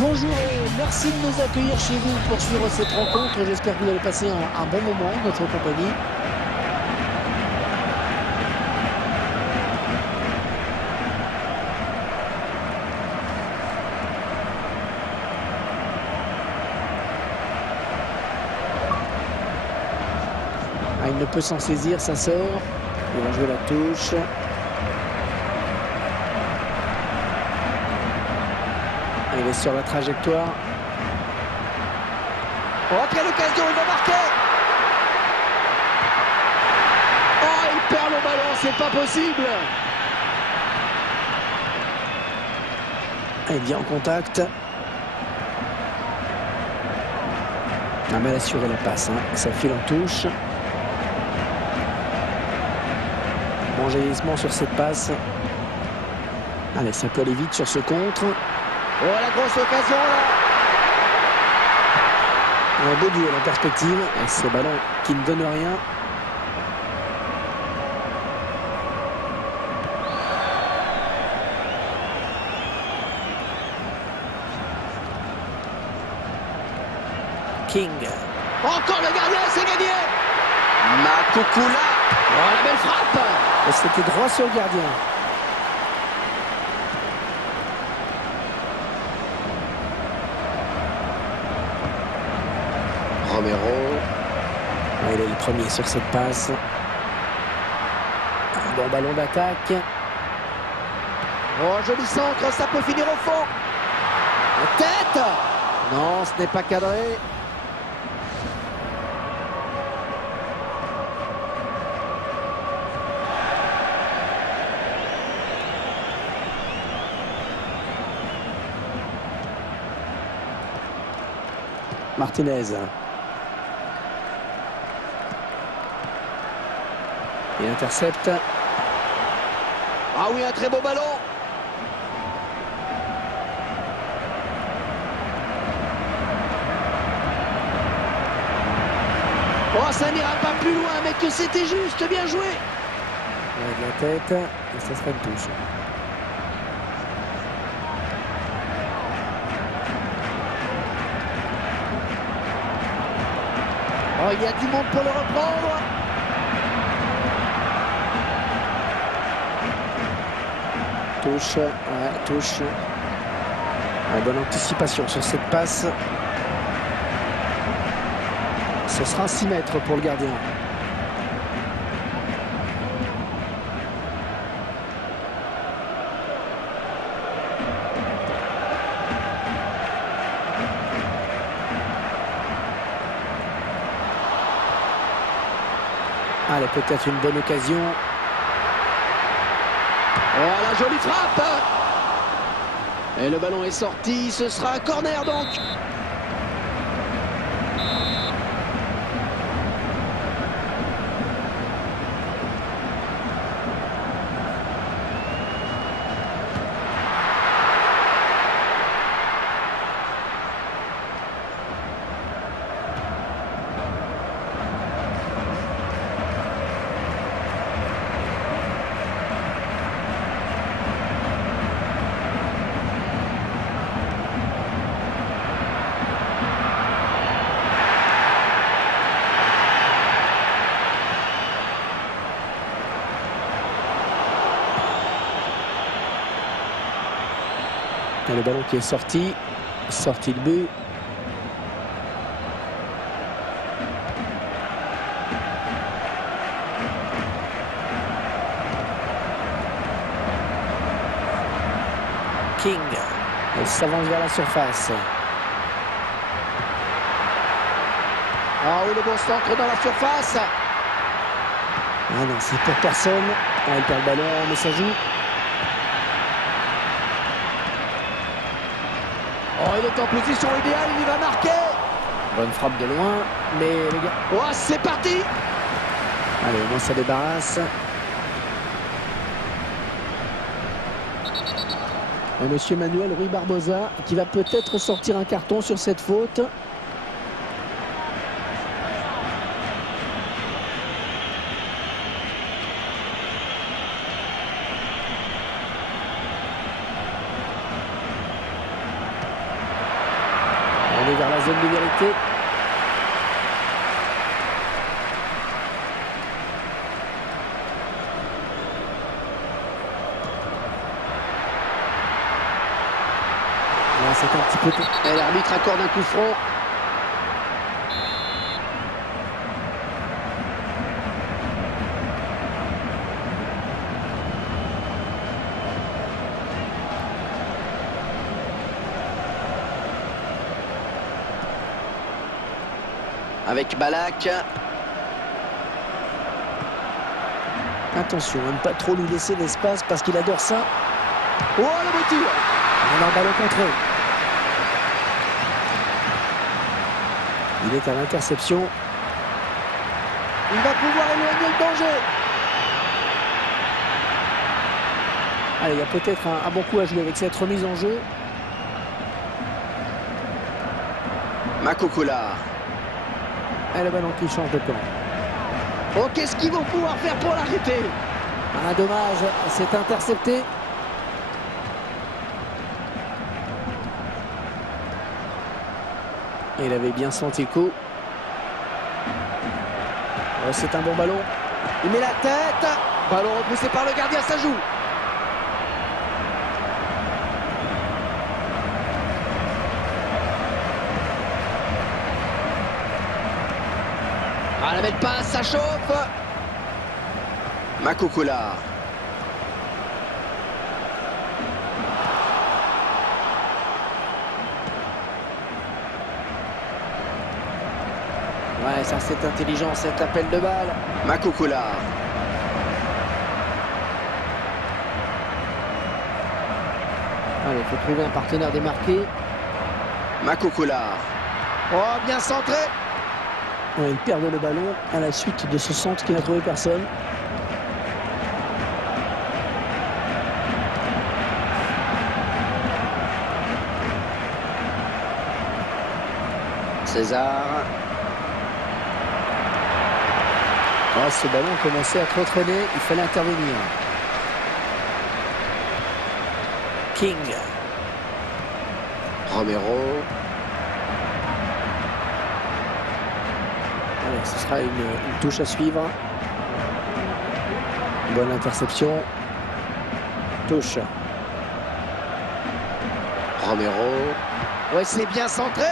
Bonjour et merci de nous accueillir chez vous pour suivre cette rencontre. J'espère que vous allez passer un bon moment en notre compagnie. Ah, il ne peut s'en saisir, ça sort. Il va jouer la touche. Il est sur la trajectoire. Oh, quelle occasion, il va marquer. Oh, il perd le ballon, c'est pas possible. Il vient en contact. Ah, mal assuré la passe, hein. Ça file en touche. Bon jaillissement sur cette passe. Allez, ça peut aller vite sur ce contre. Oh, la grosse occasion là. Un beau duel en perspective. Et ce ballon qui ne donne rien. King. Encore le gardien, c'est gagné. Makukula. Oh, la belle frappe. Et c'était droit sur le gardien. Romero. Ah, il est le premier sur cette passe. Un bon ballon d'attaque. Oh, joli centre, ça peut finir au fond. La tête. Non, ce n'est pas cadré. Martinez. Il intercepte. Ah oui, un très beau ballon. Oh, ça n'ira pas plus loin, mais que c'était juste, bien joué. Avec la tête. Et ça sera une touche. Oh, il y a du monde pour le reprendre. Touche. Ouais, touche. Ouais, bonne anticipation sur cette passe. Ce sera 6 mètres pour le gardien. Allez, peut-être une bonne occasion. Oh, la jolie frappe. Et le ballon est sorti, ce sera un corner donc. Et le ballon qui est sorti. Sorti le but. King. Elle s'avance vers la surface. Ah oui, le bon centre dans la surface. Ah non, c'est pour personne. Ah, il perd le ballon, mais ça joue. Oh, il est en position idéale, il va marquer. Bonne frappe de loin, mais les gars... Oh, c'est parti. Allez, au moins ça débarrasse. Et monsieur Manuel Rui Barbosa qui va peut-être sortir un carton sur cette faute. vers la zone de vérité. Là, c'est un petit peu... Et l'arbitre accorde un coup franc. Avec Balak. Attention, à ne pas trop lui laisser l'espace parce qu'il adore ça. Oh, la voiture! On a un ballon contré. Il est à l'interception. Il va pouvoir éloigner le danger. Allez, il y a peut-être un bon coup à jouer avec cette remise en jeu. Makukula. Et le ballon qui change de camp. Oh, qu'est-ce qu'ils vont pouvoir faire pour l'arrêter? Un dommage, c'est intercepté. Et il avait bien senti le coup. Oh, c'est un bon ballon. Il met la tête. Ballon repoussé par le gardien, ça joue. Ah, la belle passe, ça chauffe. Makukula. Ouais, ça c'est intelligent, cet appel de balle. Makukula. Allez, il faut trouver un partenaire démarqué. Makukula. Oh, bien centré. Ouais, il perd le ballon à la suite de ce centre qui n'a trouvé personne. César. Oh, ce ballon commençait à trop traîner, il fallait intervenir. King. Romero. Allez, ce sera une touche à suivre. Bonne interception. Touche. Romero. Ouais, c'est bien centré.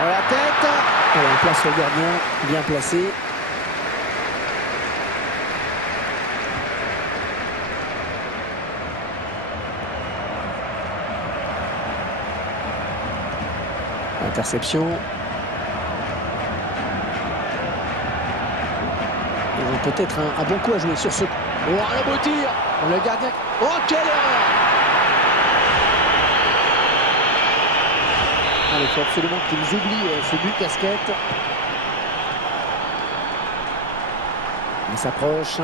À la tête. Allez, on place le gardien, bien placé. Interception. Ils ont peut-être un bon coup à jouer sur ce... Oh, le beau tir. Le gardien. Oh, quelle erreur. Allez, il faut absolument qu'ils oublient ce but casquette. Il s'approche.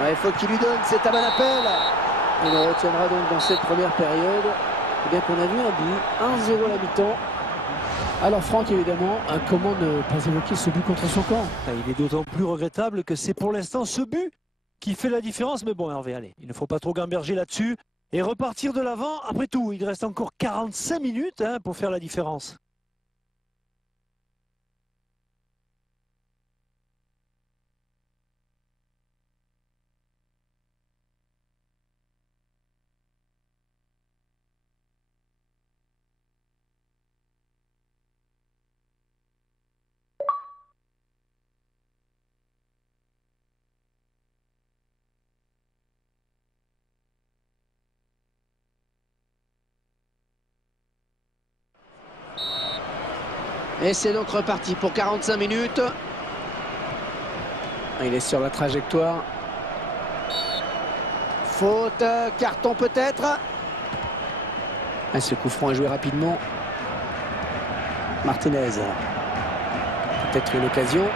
Ouais, il faut qu'il lui donne, c'est un bon appel. Il retiendra donc dans cette première période. Eh bien qu'on a vu un but, 1-0 à la mi-temps. Alors Franck, évidemment, comment ne pas évoquer ce but contre son camp? Il est d'autant plus regrettable que c'est pour l'instant ce but qui fait la différence. Mais bon, Hervé, allez, il ne faut pas trop gamberger là-dessus et repartir de l'avant. Après tout, il reste encore 45 minutes pour faire la différence. Et c'est donc reparti pour 45 minutes. Il est sur la trajectoire. Faute, carton peut-être. Ce coup franc est joué rapidement. Martinez. Peut-être une occasion.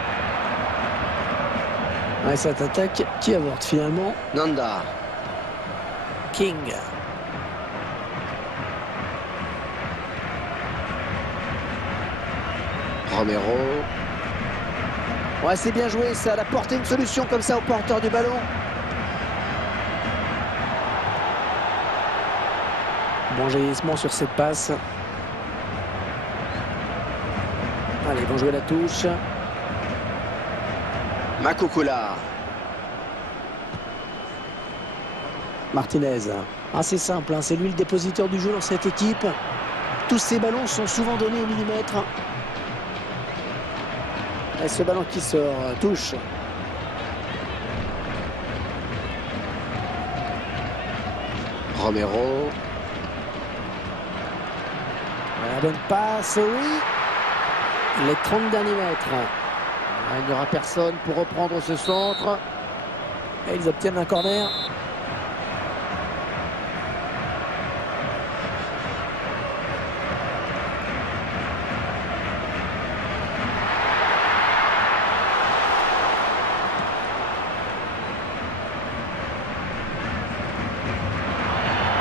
Ouais, cette attaque qui avorte finalement. Nanda. King. Romero. Ouais, c'est bien joué, ça a apporté une solution comme ça au porteur du ballon. Bon jaillissement sur cette passe. Allez, ils vont jouer la touche. Makoukoula. Martinez. Assez simple, hein. C'est lui le dépositeur du jeu dans cette équipe. Tous ces ballons sont souvent donnés au millimètre. Et ce ballon qui sort, touche. Romero. La bonne passe, oui. Les 30 derniers mètres. Il n'y aura personne pour reprendre ce centre. Et ils obtiennent un corner.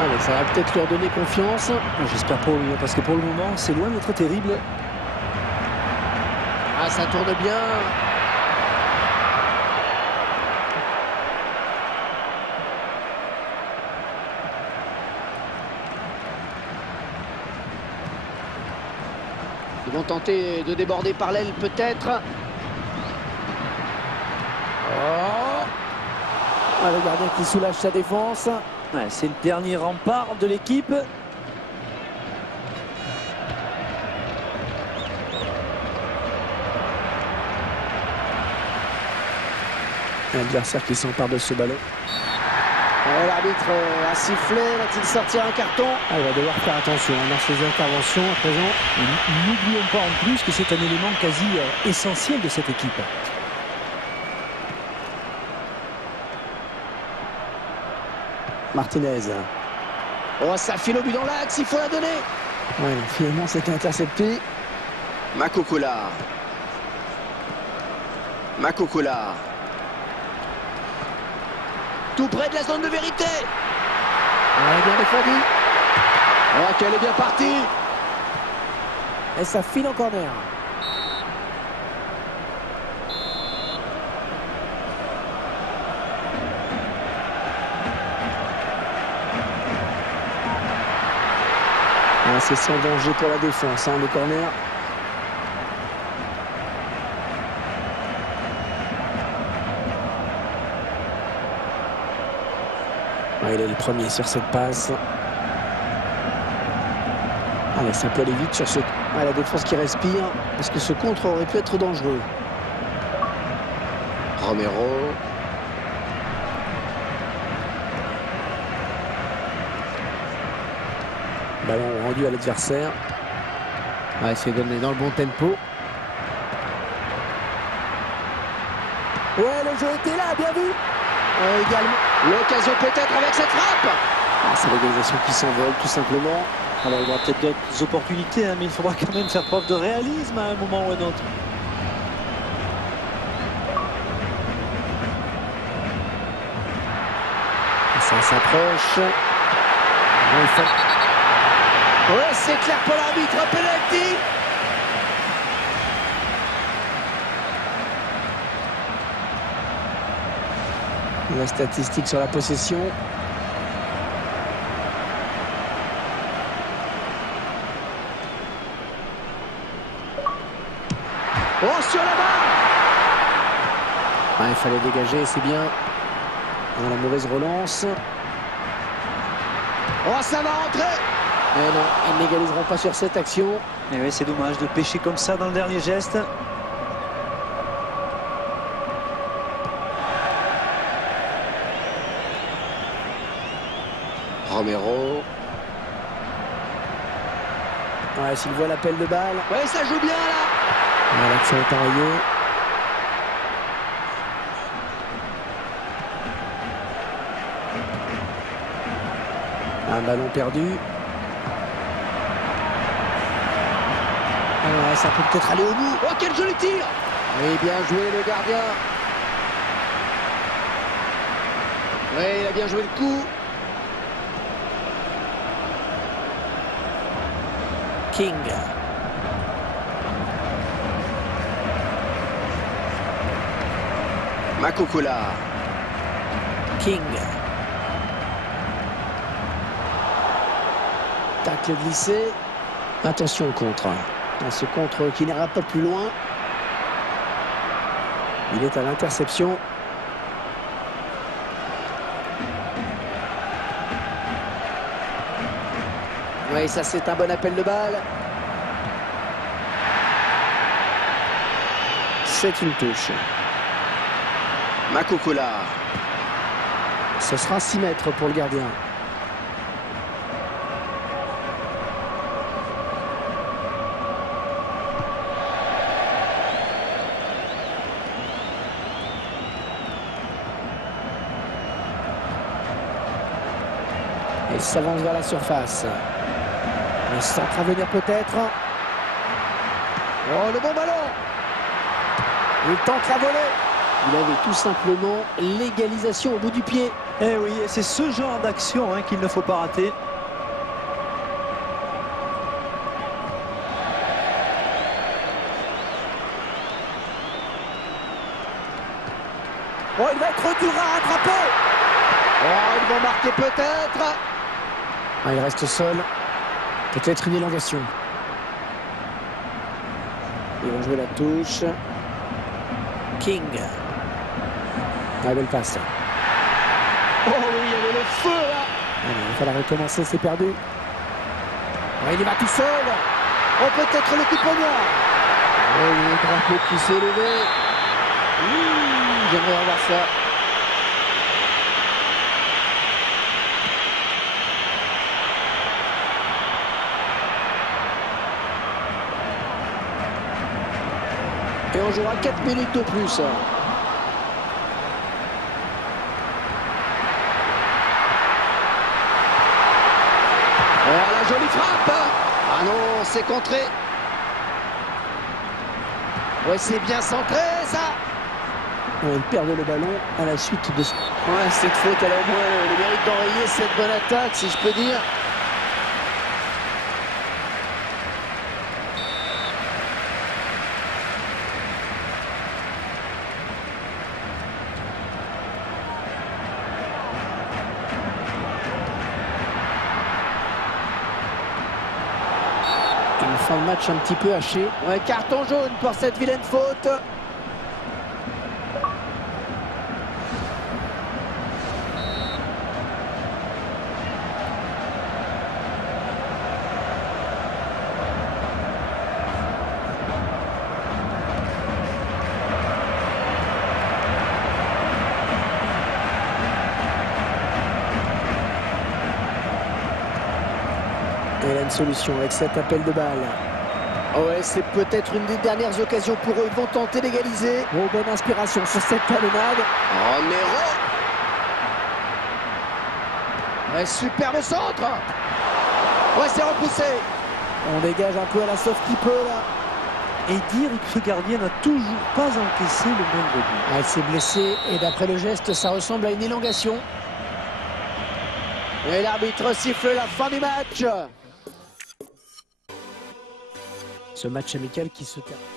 Allez, ça va peut-être leur donner confiance. J'espère pour lui, parce que pour le moment, c'est loin d'être terrible. Ah, ça tourne bien. Ils vont tenter de déborder par l'aile peut-être. Oh, le gardien qui soulage sa défense. Ouais, c'est le dernier rempart de l'équipe. L'adversaire qui s'empare de ce ballon. L'arbitre a sifflé, va-t-il sortir un carton? Il va devoir faire attention dans ses interventions à présent. N'oublions pas en plus que c'est un élément quasi essentiel de cette équipe. Martinez. Oh, ça file au but dans l'axe, il faut la donner. Ouais, finalement, c'était intercepté. Makoukoula. Makoukoula. Tout près de la zone de vérité. Bien défendu. Oh, qu'elle est bien partie. Et ça file en corner. C'est sans danger pour la défense, hein, le corner. Il est le premier sur cette passe. Allez, ça peut aller vite sur ce... la défense qui respire, parce que ce contre aurait pu être dangereux. Romero. Ballon rendu à l'adversaire. On va essayer de donner dans le bon tempo. Ouais, le jeu était là, bien vu. Également. L'occasion peut-être avec cette frappe. C'est l'organisation qui s'envole, tout simplement. Alors il y aura peut-être d'autres opportunités, hein, mais il faudra quand même faire preuve de réalisme à un moment ou à un autre. Ça s'approche. Ouais, c'est clair pour l'arbitre, penalty. La statistique sur la possession. Oh, sur la barre. Il fallait dégager, c'est bien. La mauvaise relance. Oh, ça va rentrer. Mais non, ils n'égaliseront pas sur cette action. Et oui, c'est dommage de pêcher comme ça dans le dernier geste. Romero. S'il voit l'appel de balle. Ouais, ça joue bien là. L'action est enrayée. Un ballon perdu. Ça peut peut-être aller au bout. Oh, quel joli tir. Oui, bien joué le gardien. Oui, il a bien joué le coup. King. Makoukoula. King. Tacle glissé. Attention au contre. Dans ce contre qui n'ira pas plus loin. Il est à l'interception. Oui, ça c'est un bon appel de balle. C'est une touche. Makukula. Ce sera 6 mètres pour le gardien. Il s'avance vers la surface. Le centre à venir peut-être. Oh, le bon ballon. Il tente la volée. Il avait tout simplement l'égalisation au bout du pied. Eh oui, c'est ce genre d'action qu'il ne faut pas rater. Oh, il va être dur à rattraper. Oh, ils vont marquer peut-être. Ah, il reste seul. Peut-être une élongation. Ils vont jouer la touche. King. Ah, belle passe. Oh oui, il y avait le feu là. Allez, il va falloir recommencer, c'est perdu. Ouais, il y va tout seul. Oh, peut-être le coup de poignard. Oh, le drapeau qui s'est levé. J'aimerais revoir ça. Et on jouera 4 minutes de plus. Oh, la jolie frappe. Ah non, c'est contré. Ouais, c'est bien centré, ça. On perd le ballon à la suite de... Ouais, cette faute, elle a au moins le mérite d'enrayer cette bonne attaque, si je peux dire. Une fin de match un petit peu hachée. Ouais, carton jaune pour cette vilaine faute. Et il a une solution avec cet appel de balle. Ouais, c'est peut-être une des dernières occasions pour eux. Ils vont tenter d'égaliser. Oh, bonne inspiration sur cette talonnade. Oh, Nero. Ouais, superbe centre. Ouais, c'est repoussé. On dégage un peu à la sauve qui peut là. Et dire que ce gardien n'a toujours pas encaissé le moindre but. Ah, il s'est blessé et d'après le geste, ça ressemble à une élongation. Et l'arbitre siffle la fin du match. Ce match amical qui se termine.